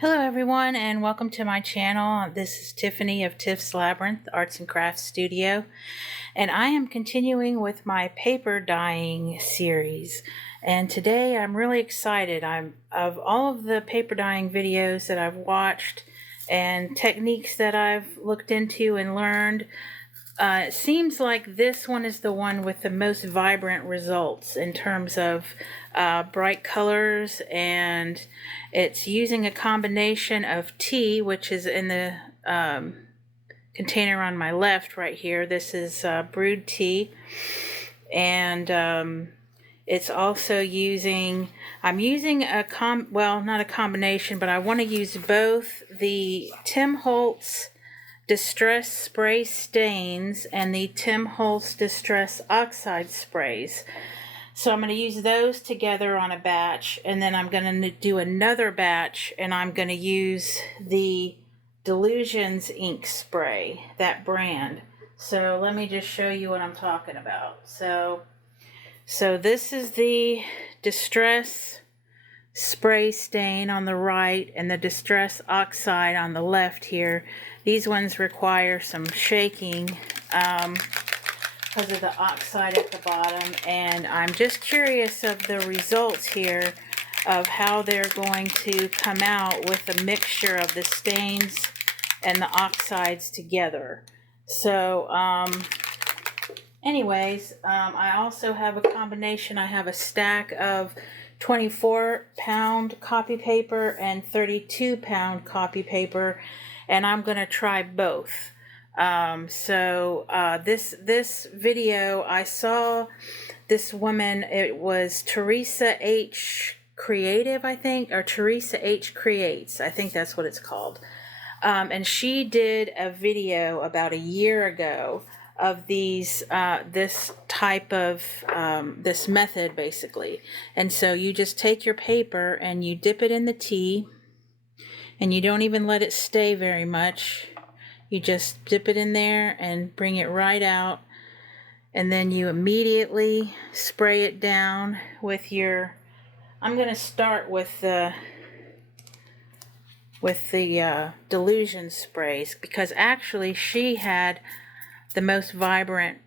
Hello everyone and welcome to my channel. This is Tiffany of Tiff's Labyrinth Arts and Crafts Studio, and I am continuing with my paper dyeing series. And today I'm really excited. Of all of the paper dyeing videos that I've watched and techniques that I've looked into and learned, it seems like this one is the one with the most vibrant results in terms of bright colors, and it's using a combination of tea, which is in the container on my left right here. This is brewed tea, and it's also using, I'm using not a combination, but I want to use both the Tim Holtz Distress Spray Stains and the Tim Holtz Distress Oxide Sprays. So I'm going to use those together on a batch, and then I'm going to do another batch, and I'm going to use the Delusions ink spray, that brand. So let me just show you what I'm talking about. So this is the Distress Spray Stain on the right and the Distress Oxide on the left here. These ones require some shaking because of the oxide at the bottom, and I'm just curious of the results here of how they're going to come out with a mixture of the stains and the oxides together. So anyways, I also have a combination. I have a stack of 24-pound copy paper and 32-pound copy paper, and I'm going to try both. This video, I saw this woman, it was Teresa H. Creative, I think, or Teresa H. Creates, I think that's what it's called. And she did a video about a year ago of these, this type of, this method basically. And so you just take your paper and you dip it in the tea, and you don't even let it stay very much. You just dip it in there and bring it right out, and then you immediately spray it down with your, I'm going to start with the Delusion sprays, because actually she had the most vibrant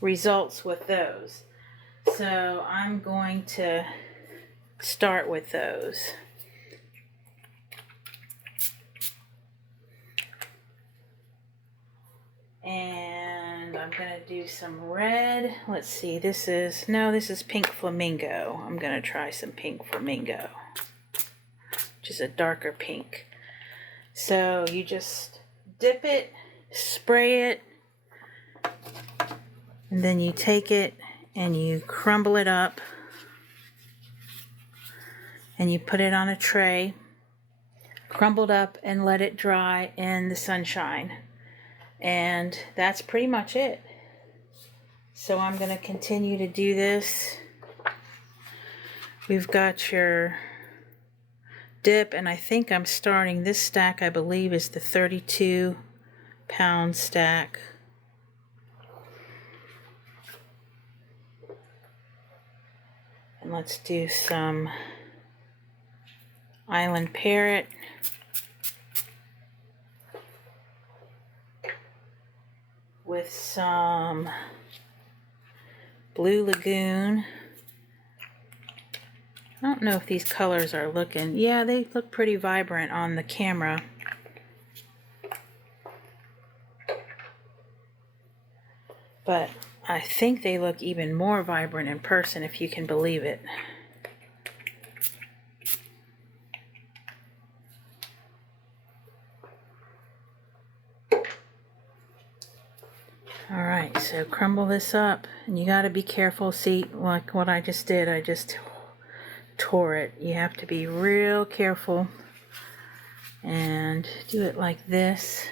results with those. So I'm going to start with those. And I'm going to do some red. Let's see, this is pink flamingo. I'm going to try some pink flamingo, which is a darker pink. So you just dip it, spray it, and then you take it and you crumble it up and you put it on a tray, crumbled up, and let it dry in the sunshine. And that's pretty much it. So I'm going to continue to do this. We've got your dip, and I think I'm starting this stack, I believe, is the 32-pound stack. And let's do some Island Parrot. With some Blue Lagoon. I don't know if these colors are looking, yeah, they look pretty vibrant on the camera. But I think they look even more vibrant in person, if you can believe it. Alright, so crumble this up, and you got to be careful. See, like what I just did, I just tore it. You have to be real careful and do it like this.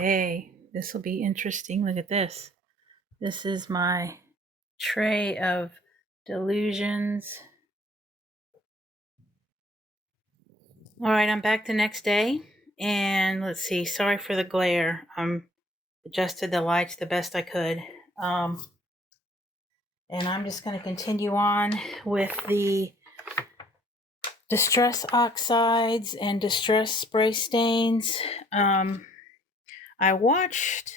Okay, this will be interesting. Look at this. This is my tray of delusions. All right, I'm back the next day, and let's see. Sorry for the glare. Adjusted the lights the best I could. And I'm just going to continue on with the distress oxides and distress spray stains. I watched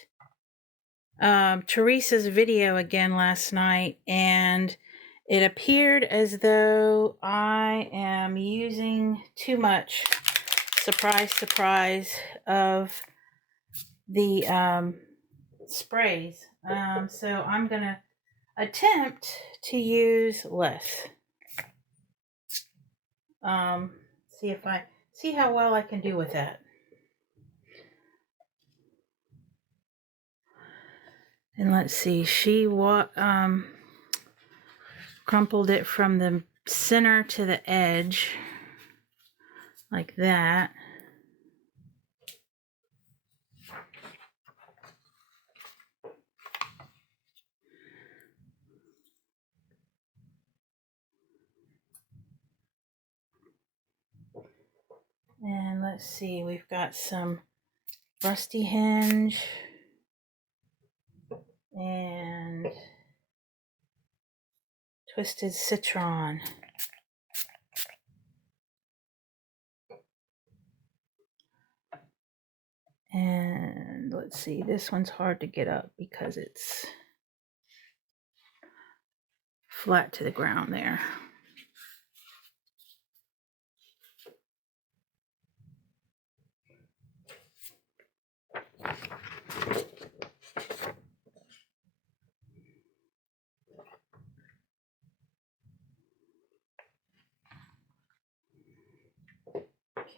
Teresa's video again last night, and it appeared as though I am using too much, surprise, surprise, of the sprays. So I'm going to attempt to use less. See how well I can do with that. And let's see, she crumpled it from the center to the edge, like that. And let's see, we've got some rusty hinge and twisted citron. And let's see, this one's hard to get up because it's flat to the ground there.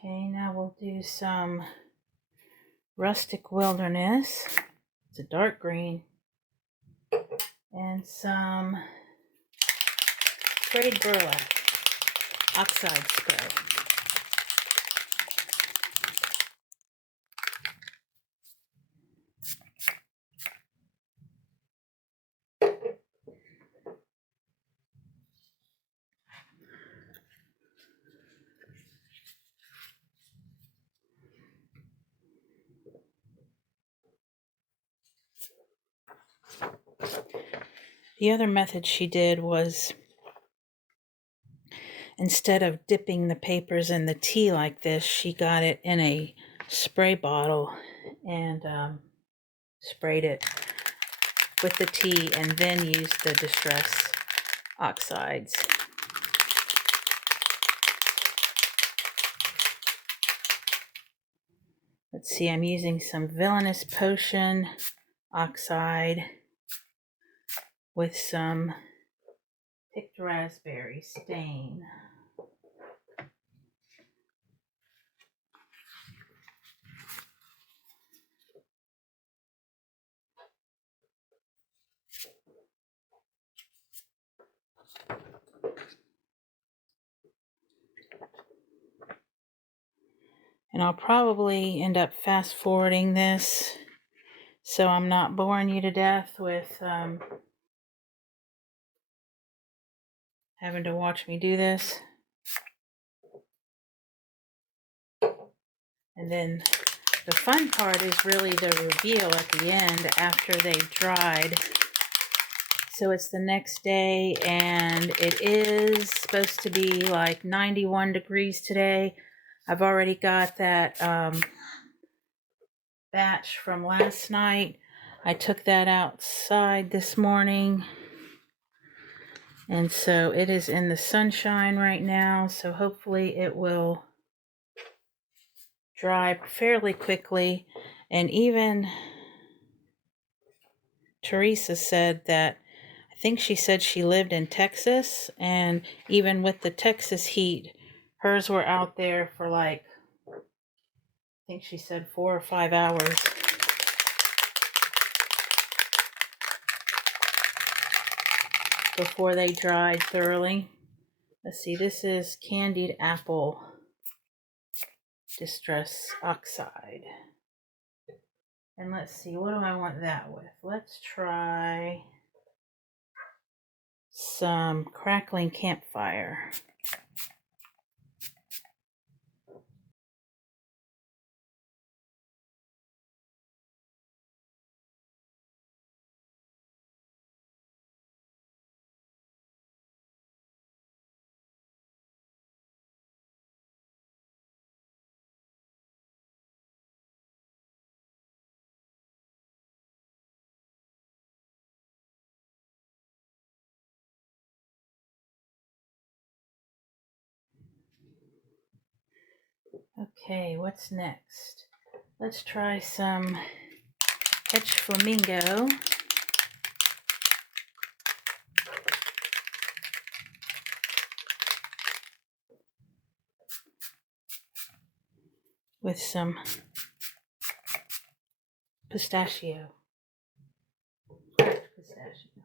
Okay, now we'll do some rustic wilderness. It's a dark green. And some sprayed burlap oxide spray. The other method she did was, instead of dipping the papers in the tea like this, she got it in a spray bottle and sprayed it with the tea and then used the distress oxides. Let's see, I'm using some Villainous Potion oxide with some picked raspberry stain. And I'll probably end up fast forwarding this so I'm not boring you to death with having to watch me do this. And then the fun part is really the reveal at the end after they've dried. So it's the next day and it is supposed to be like 91 degrees today. I've already got that batch from last night. I took that outside this morning. And so it is in the sunshine right now. So hopefully it will dry fairly quickly. And even Teresa said that, I think she said she lived in Texas, and even with the Texas heat, hers were out there for like, I think she said 4 or 5 hours. Before they dried thoroughly. Let's see, this is candied apple distress oxide. And let's see, what do I want that with? Let's try some crackling campfire. Okay, what's next? Let's try some Etch Flamingo. With some pistachio. Pistachio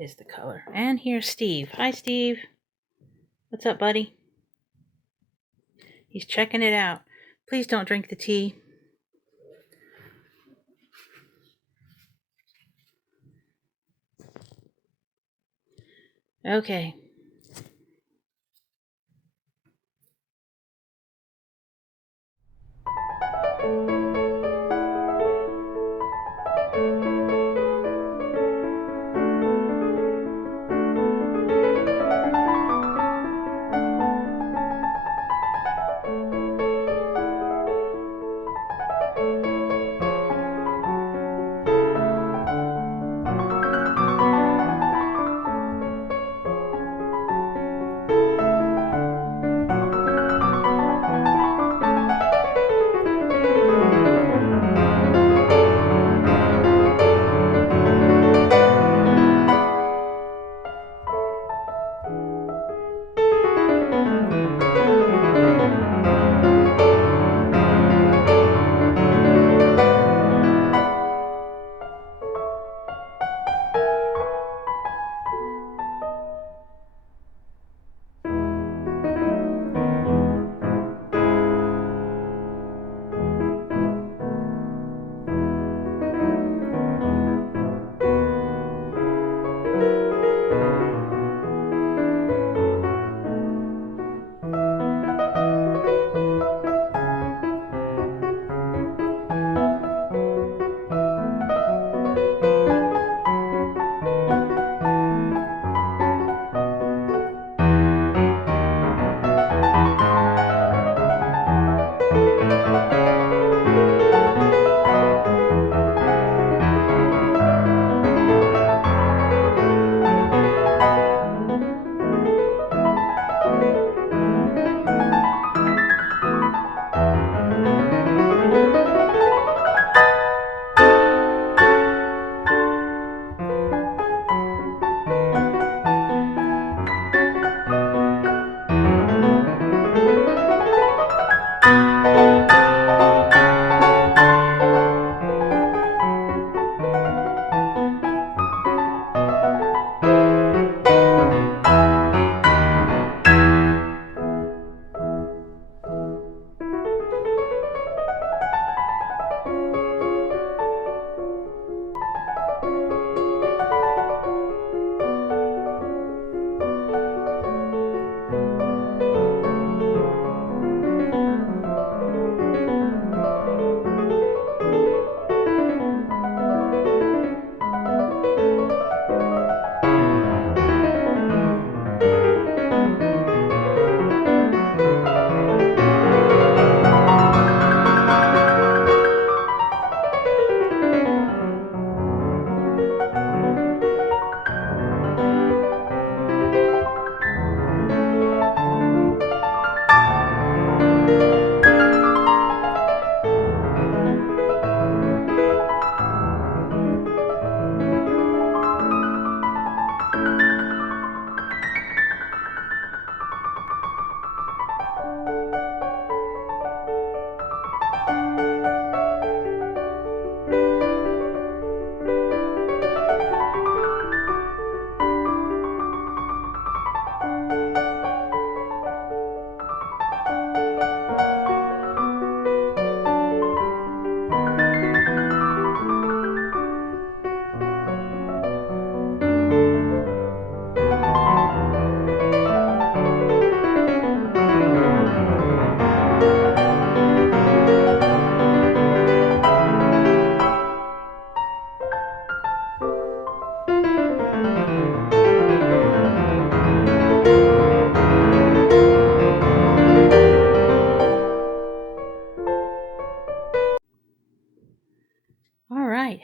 is the color. And here's Steve. Hi, Steve. What's up, buddy? He's checking it out. Please don't drink the tea. Okay.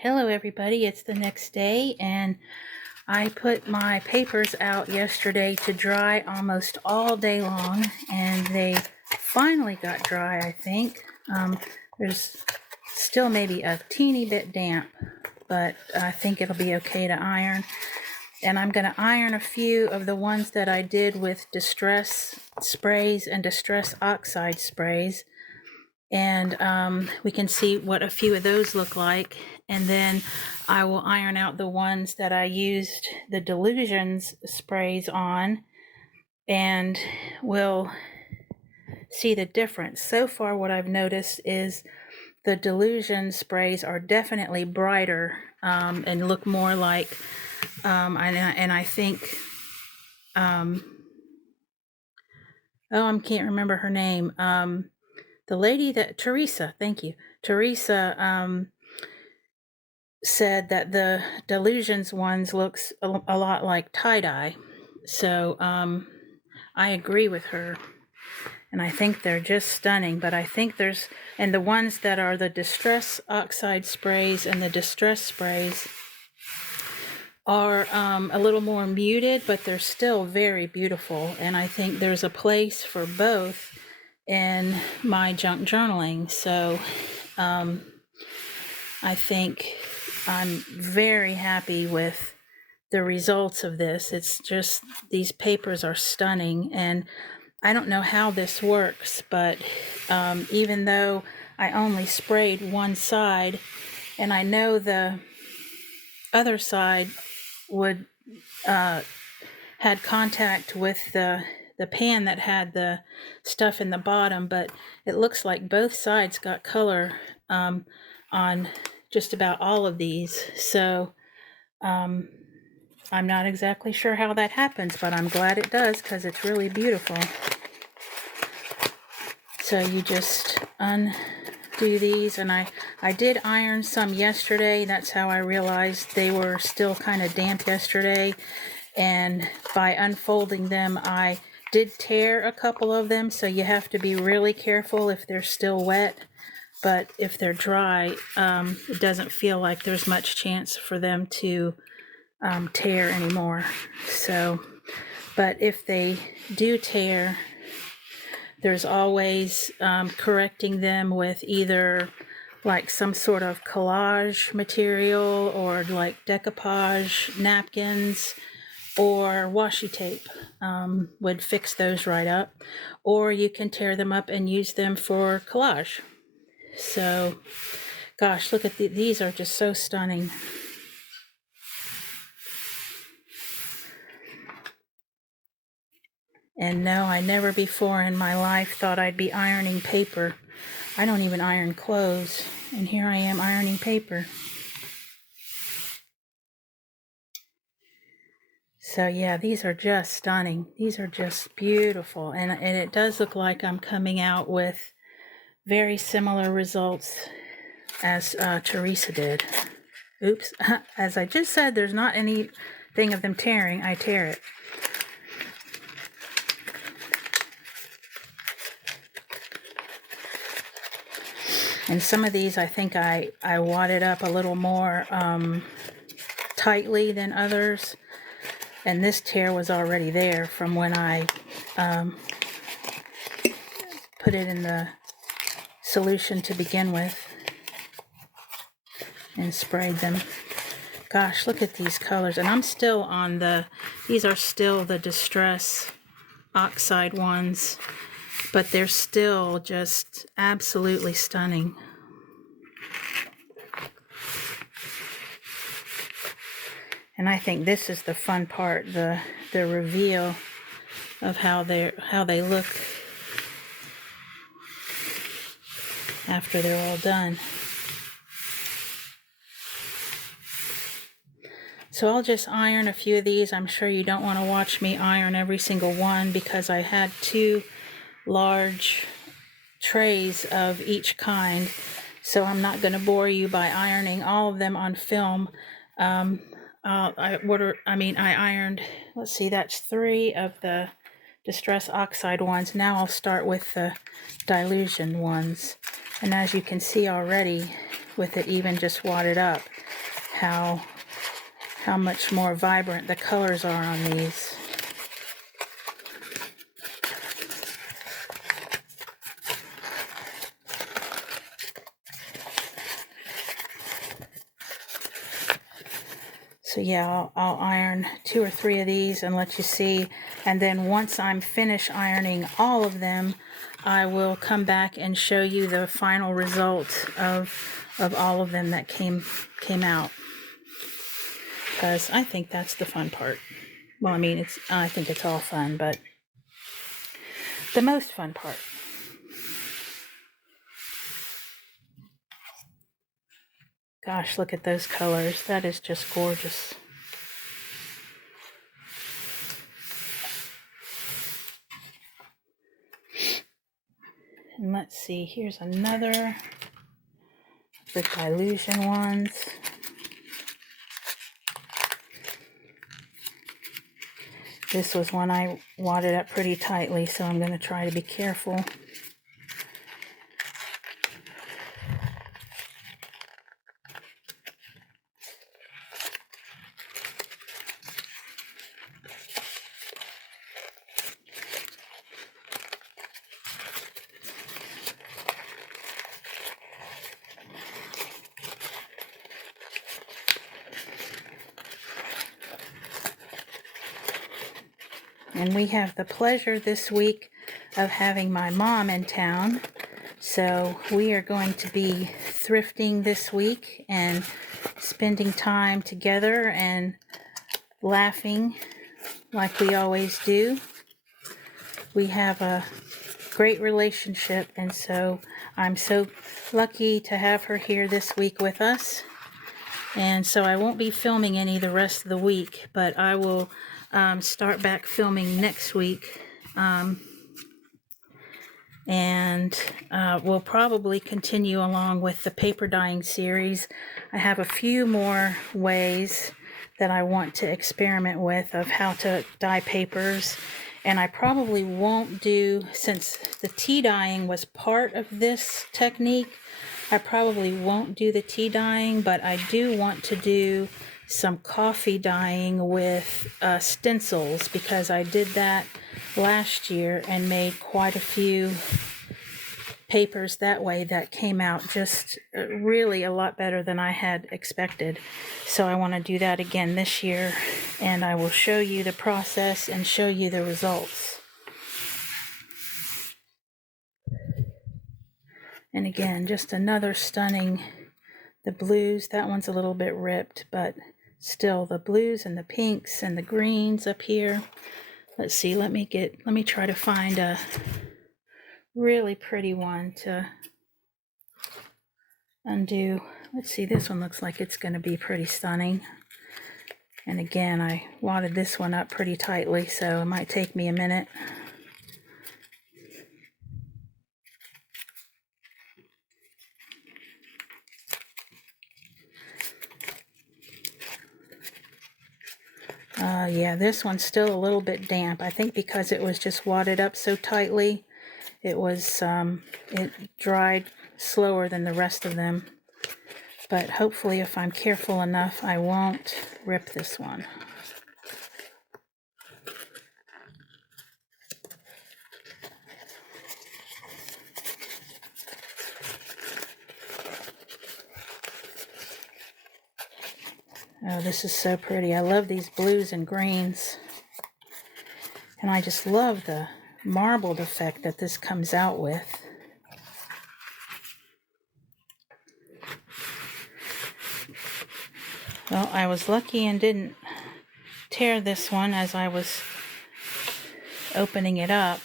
Hello everybody, it's the next day and I put my papers out yesterday to dry almost all day long and they finally got dry, I think. There's still maybe a teeny bit damp, but I think it'll be okay to iron. And I'm going to iron a few of the ones that I did with distress sprays and distress oxide sprays. And we can see what a few of those look like. And then I will iron out the ones that I used the Delusions sprays on, and we'll see the difference. So far what I've noticed is the Delusion sprays are definitely brighter and look more like, and I think, I can't remember her name. The lady that, Teresa, thank you. Teresa said that the Delusions ones looks a lot like tie-dye. So I agree with her. And I think they're just stunning. But I think and the ones that are the Distress Oxide sprays and the Distress sprays are a little more muted, but they're still very beautiful. And I think there's a place for both in my junk journaling. So I think I'm very happy with the results of this. It's just, these papers are stunning, and I don't know how this works, but even though I only sprayed one side, and I know the other side would had contact with the pan that had the stuff in the bottom, but it looks like both sides got color on just about all of these. So I'm not exactly sure how that happens, but I'm glad it does because it's really beautiful. So you just undo these, and I did iron some yesterday. That's how I realized they were still kind of damp yesterday. And by unfolding them, I did tear a couple of them, so you have to be really careful if they're still wet. But if they're dry, it doesn't feel like there's much chance for them to tear anymore. So, but if they do tear, there's always correcting them with either like some sort of collage material or like decoupage napkins, or washi tape would fix those right up. Or you can tear them up and use them for collage. So, gosh, look at these are just so stunning. And no, I never before in my life thought I'd be ironing paper. I don't even iron clothes, and here I am ironing paper. So yeah, these are just stunning. These are just beautiful. And it does look like I'm coming out with very similar results as Teresa did. Oops, as I just said, there's not anything of them tearing. I tear it. And some of these I think I wadded up a little more tightly than others. And this tear was already there from when I put it in the solution to begin with and sprayed them. Gosh, look at these colors. And I'm still on these are still the Distress Oxide ones, but they're still just absolutely stunning. And I think this is the fun part, the reveal of how they look after they're all done. So I'll just iron a few of these. I'm sure you don't want to watch me iron every single one because I had 2 large trays of each kind. So I'm not going to bore you by ironing all of them on film. I ironed, let's see, that's 3 of the Distress Oxide ones. Now I'll start with the Delusion ones. And as you can see already, with it even just wadded up, how much more vibrant the colors are on these. So yeah, I'll iron 2 or 3 of these and let you see. And then once I'm finished ironing all of them, I will come back and show you the final result of all of them that came out. Because I think that's the fun part. Well, I mean, I think it's all fun, but the most fun part. Gosh, look at those colors. That is just gorgeous. And let's see, here's another, the dilution ones. This was one I wadded up pretty tightly, so I'm going to try to be careful. And we have the pleasure this week of having my mom in town. So we are going to be thrifting this week and spending time together and laughing like we always do. We have a great relationship, and so I'm so lucky to have her here this week with us. And so I won't be filming any the rest of the week, but I will start back filming next week. And we'll probably continue along with the paper dyeing series. I have a few more ways that I want to experiment with of how to dye papers. And I probably won't do, since the tea dyeing was part of this technique, I probably won't do the tea dyeing, but I do want to do some coffee dyeing with stencils, because I did that last year and made quite a few papers that way that came out just really a lot better than I had expected. So I want to do that again this year, and I will show you the process and show you the results. And again, just another stunning, the blues, that one's a little bit ripped, but still the blues and the pinks and the greens up here. Let's see, let me try to find a really pretty one to undo. Let's see, this one looks like it's going to be pretty stunning. And again, I wadded this one up pretty tightly, so it might take me a minute. Yeah, this one's still a little bit damp. I think because it was just wadded up so tightly, it dried slower than the rest of them. But hopefully, if I'm careful enough, I won't rip this one. Oh, this is so pretty. I love these blues and greens. And I just love the marbled effect that this comes out with. Well, I was lucky and didn't tear this one as I was opening it up.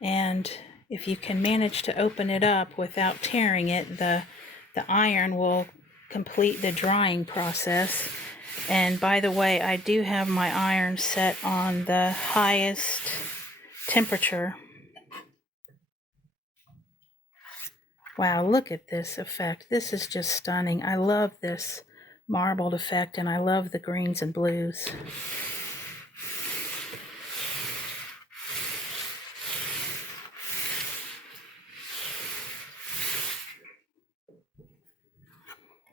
And if you can manage to open it up without tearing it, the iron will complete the drying process. And by the way, I do have my iron set on the highest temperature. Wow, look at this effect. This is just stunning. I love this marbled effect, and I love the greens and blues.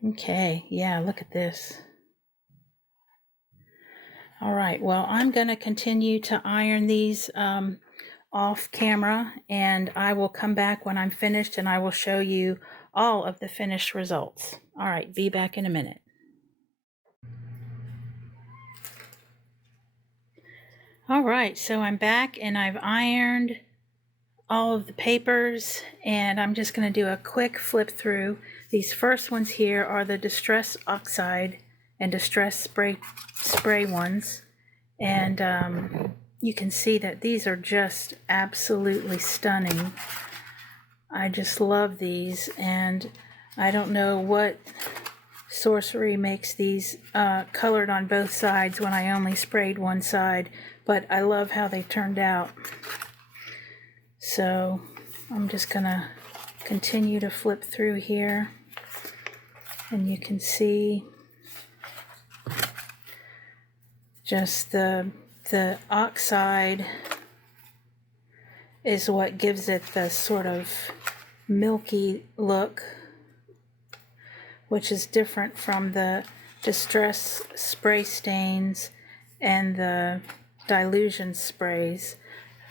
Okay, yeah, look at this. All right, well, I'm going to continue to iron these off camera, and I will come back when I'm finished and I will show you all of the finished results. All right, be back in a minute. All right, so I'm back and I've ironed all of the papers, and I'm just going to do a quick flip through. These first ones here are the Distress Oxide and Distress Spray ones, and you can see that these are just absolutely stunning. I just love these, and I don't know what sorcery makes these colored on both sides when I only sprayed one side, but I love how they turned out. So I'm just gonna continue to flip through here, and you can see just the oxide is what gives it the sort of milky look, which is different from the Distress Spray stains and the dilution sprays.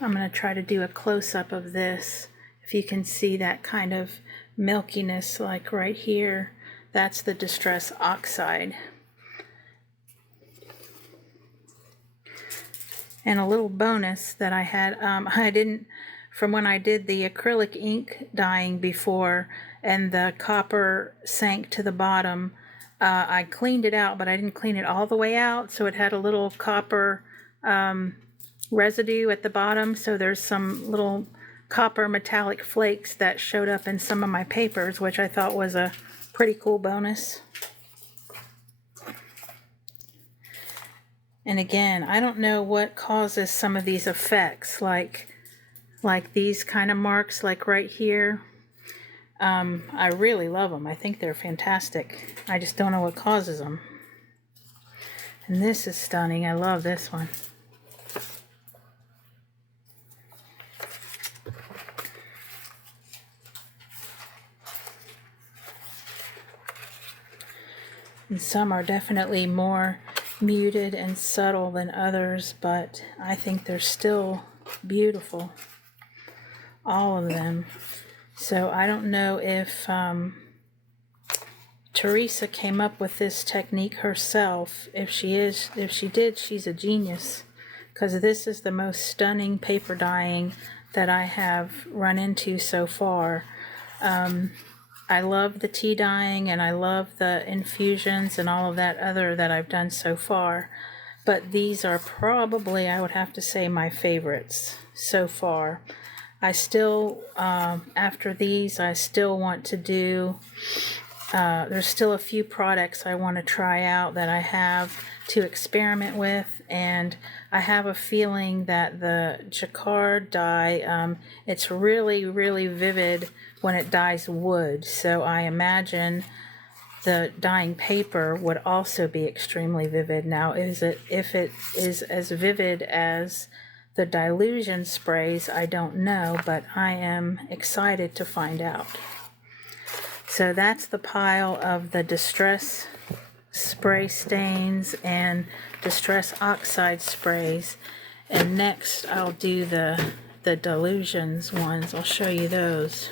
I'm going to try to do a close-up of this. If you can see that kind of milkiness, like right here, that's the Distress Oxide. And a little bonus that I had, I didn't, from when I did the acrylic ink dyeing before and the copper sank to the bottom, I cleaned it out, but I didn't clean it all the way out, so it had a little copper residue at the bottom, so there's some little copper metallic flakes that showed up in some of my papers, which I thought was a pretty cool bonus. And again, I don't know what causes some of these effects, like these kind of marks, like right here. I really love them. I think they're fantastic. I just don't know what causes them. And this is stunning. I love this one. And some are definitely more muted and subtle than others, but I think they're still beautiful, all of them. So I don't know if Teresa came up with this technique herself. If she did, she's a genius, because this is the most stunning paper dyeing that I have run into so far. I love the tea dyeing, and I love the infusions and all of that other that I've done so far, but these are probably, I would have to say, my favorites so far. I still, after these, I still want to do, there's still a few products I want to try out that I have to experiment with, and I have a feeling that the Jacquard dye, it's really, really vivid when it dyes wood, so I imagine the dyeing paper would also be extremely vivid. Now, if it is as vivid as the dilution sprays, I don't know, but I am excited to find out. So that's the pile of the Distress Spray stains and Distress Oxide sprays. And next I'll do the dilutions ones. I'll show you those.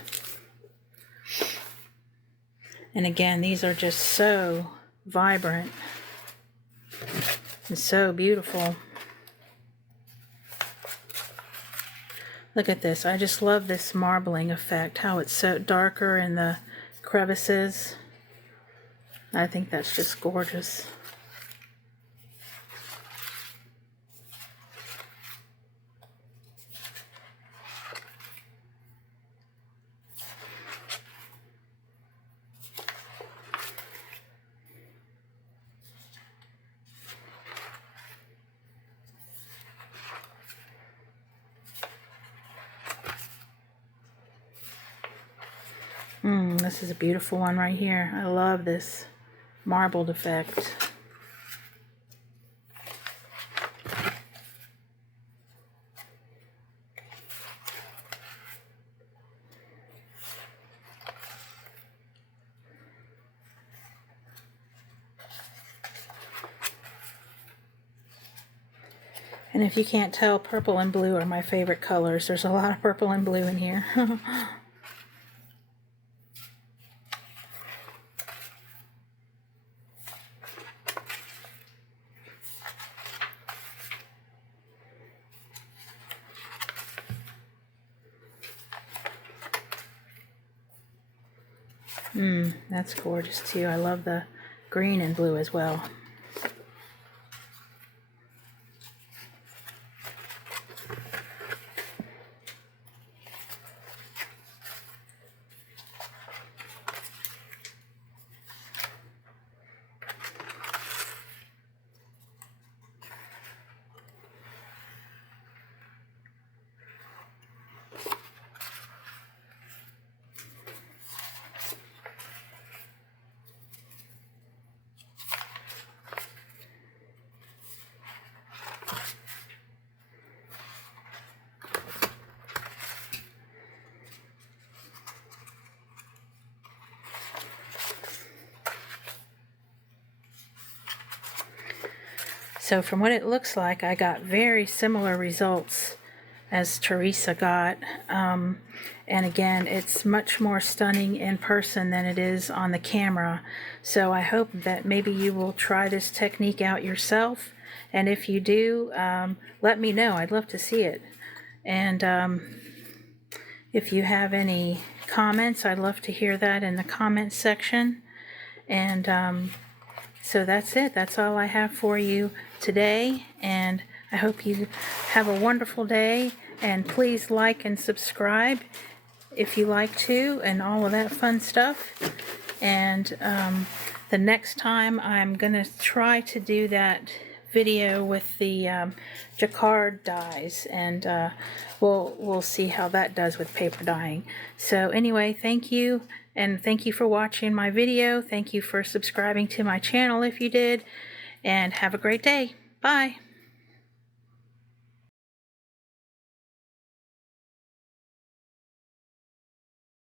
And again, these are just so vibrant and so beautiful. Look at this. I just love this marbling effect, how it's so darker in the crevices. I think that's just gorgeous. This is a beautiful one right here. I love this marbled effect. And if you can't tell, purple and blue are my favorite colors. There's a lot of purple and blue in here. That's gorgeous too. I love the green and blue as well. So from what it looks like, I got very similar results as Teresa got. And again, it's much more stunning in person than it is on the camera. So I hope that maybe you will try this technique out yourself. And if you do, let me know. I'd love to see it. And if you have any comments, I'd love to hear that in the comments section. And so that's it. That's all I have for you today. And I hope you have a wonderful day. And please like and subscribe if you like to, and all of that fun stuff. And the next time I'm going to try to do that video with the jacquard dyes, and we'll see how that does with paper dyeing. So anyway, thank you, and thank you for watching my video. Thank you for subscribing to my channel if you did, and have a great day. Bye.